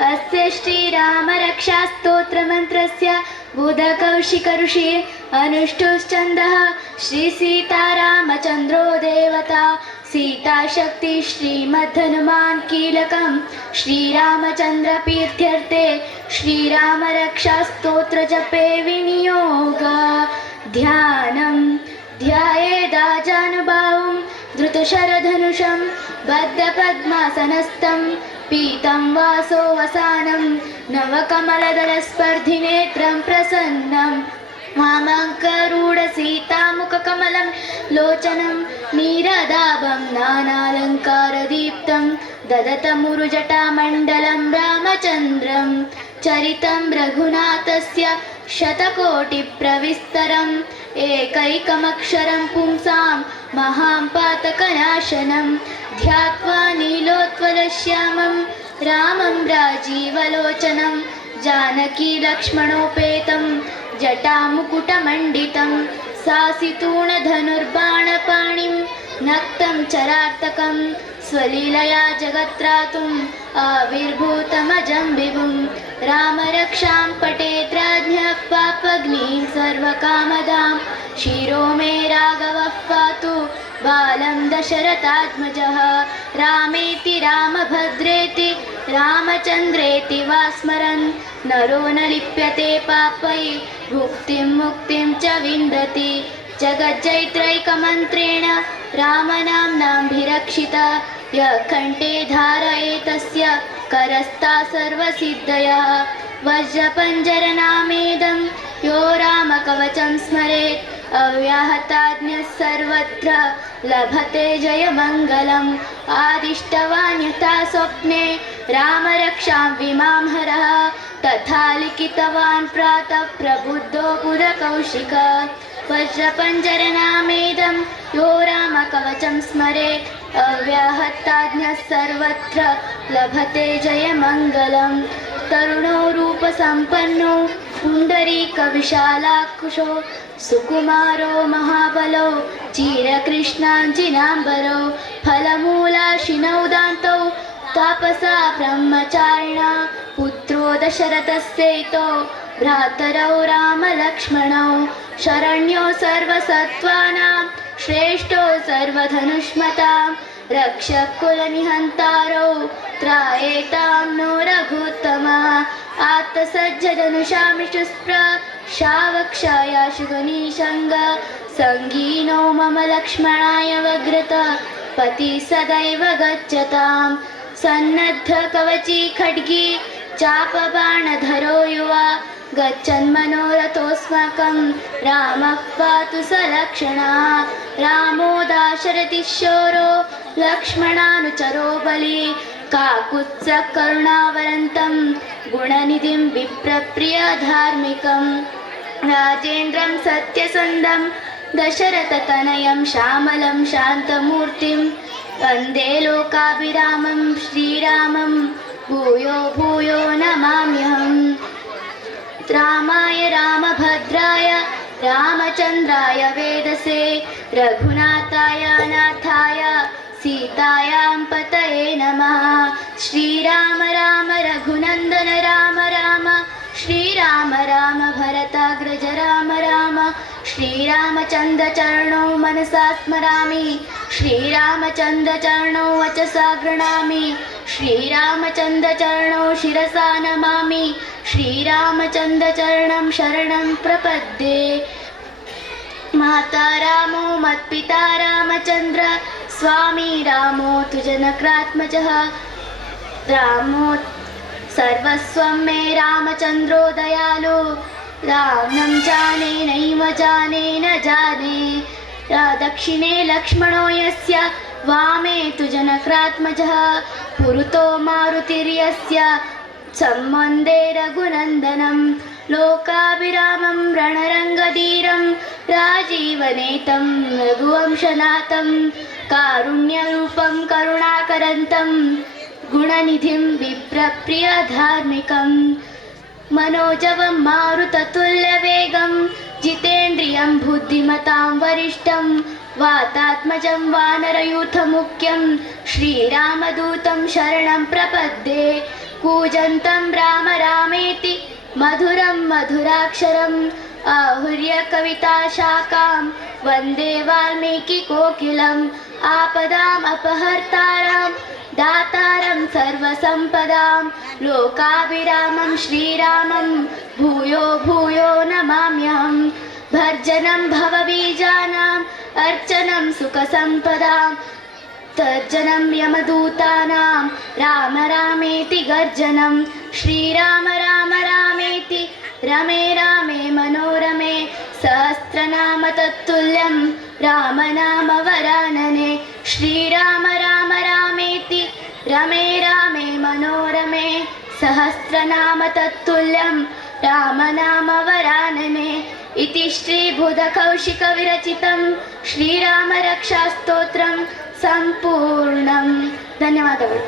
अस्य श्रीरामरक्षास्तोत्रमन्त्रस्य बुधकौशिकऋषि अनुष्ठुश्चन्दः श्रीसीतारामचन्द्रो देवता सीताशक्ति श्रीमद्धनुमान् कीलकं श्रीरामचन्द्रप्रीत्यर्थे श्रीरामरक्षास्तोत्रजपे विनियोग ध्यानं ध्यायेदाजानुभावं धृतशरधनुषं बद्धपद्मासनस्थं पीतं वासो वसानं नवकमलदलस्पर्धिनेत्रं प्रसन्नं वामाङ्करूढसीतामुखकमलं लोचनं नीरदाभं नानालङ्कारदीप्तं ददतमुरुजटामण्डलं रामचन्द्रं चरितं रघुनाथस्य शतकोटिप्रविस्तरम् एकैकमक्षरं पुंसां महापातकनाशनं ध्यात्वा नीलोत्पलश्यामं रामं राजीवलोचनं जानकी लक्ष्मणोपेतं जटामुकुटमण्डितं सासितूणधनुर्बाणपाणिं नक्तं चरार्तकं स्वलीलया जगत्त्रातुम् आविर्भूतमजं विभुं रामरक्षां पठेद्राज्ञः पापग्निं सर्वकामदां शिरो मे राघवः पातु बालं दशरथात्मजः रामेति रामभद्रेति रामचन्द्रेति वा स्मरन् नरो न लिप्यते पापैः भुक्तिं मुक्तिं च विन्दति जगज्जैत्रैकमन्त्रेण रामनाम्नाभिरक्षिता यः कण्ठे धारयेतस्य करस्था सर्वसिद्धयः वज्रपञ्जरनामेदं यो रामकवचं स्मरेत् अव्याहताज्ञः सर्वत्र लभते जयमङ्गलम् आदिष्टवान् यथा स्वप्ने रामरक्षां विमां हरः तथा लिखितवान् प्रातः प्रबुद्धो बुधकौशिकः वज्रपञ्जरनामेदं यो रामकवचं स्मरेत् अव्याहताज्ञः सर्वत्र लभते जयमङ्गलम् तरुणो रूपसम्पन्नो पुण्डरीकविशालाकुशो सुकुमारो महाबलो चिरकृष्णाञ्जिनाम्बरो फलमूलाशिनौ दान्तौ तापसा ब्रह्मचारिणा पुत्रो दशरथस्यैतो भ्रातरौ रामलक्ष्मणौ शरण्यो सर्वसत्त्वानां श्रेष्ठो सर्वधनुष्मतां रक्षकुलनिहन्तारो त्रायेतां नो रघुत्तमा आत्तसज्जधनुषामिषुस्पृशावक्षाया शुगनिशङ्ग सङ्गीनो मम लक्ष्मणाय वग्रत पति सदैव गच्छतां सन्नद्धकवची खड्गी चापबाणधरो युवा गच्छन्मनोरथोऽस्माकं रामः पातु सलक्षणा रामो दाशरथि शूरो लक्ष्मणानुचरो बली काकुत्स्थकरुणावरन्तं गुणनिधिं विप्रप्रियधार्मिकं राजेन्द्रं सत्यसन्धं दशरथतनयं श्यामलं शान्तमूर्तिं वन्दे लोकाभिरामं श्रीरामं भूयो भूयो नमाम्यहम् रामाय रामभद्राय रामचन्द्राय वेदसे रघुनाथाय नाथाय सीतायां पतये नमः श्रीराम राम रघुनन्दन राम राम श्रीराम राम भरताग्रज राम राम श्रीरामचन्द्रचरणौ मनसा स्मरामि श्रीरामचन्द्रचरणौ वचसा गृह्णामि श्रीरामचन्द्रचरणौ शिरसा नमामि श्रीरामचन्द्रचरणं शरणं प्रपद्ये माता रामो मत्पिता रामचन्द्र स्वामी रामो तु जनकात्मजः रामो सर्वस्वं मे रामचन्द्रो दयालु रामं जाने नैव जाने न जाने दक्षिणे लक्ष्मणो यस्य वामे तु जनकात्मजः पुरुतो मारुतिर्यस्य सम्मन्दे रघुनन्दनं लोकाभिरामं रणरङ्गधीरं राजीवनेतं रघुवंशनाथं कारुण्यरूपं करुणाकरन्तं गुणनिधिं विप्रप्रियधार्मिकं मनोजवं मारुततुल्यवेगं जितेन्द्रियं बुद्धिमतां वरिष्ठं वातात्मजं वानरयूथमुख्यं श्रीरामदूतं शरणं प्रपद्ये कूजन्तं राम रामेति मधुरं मधुराक्षरम् आहूर्य कविताशाखां वन्दे वाल्मीकिकोकिलम् आपदाम् अपहर्तारं दातारं सर्वसम्पदां लोकाभिरामं श्रीरामं भूयो भूयो नमाम्यहम् भर्जनं भवबीजानाम् अर्चनं सुखसम्पदां तर्जनं यमदूतानां राम रामेति गर्जनं श्रीराम राम रामेति रमे रामे मनोरमे सहस्रनाम तत्तुल्यं रामनाम वरानने श्रीराम राम रामेति रमे रामे मनोरमे सहस्रनाम तत्तुल्यं रामनाम वरानने इति श्रीबुधकौशिकविरचितं श्रीरामरक्षास्तोत्रं सम्पूर्णं। ಧನ್ಯವಾದಗಳು.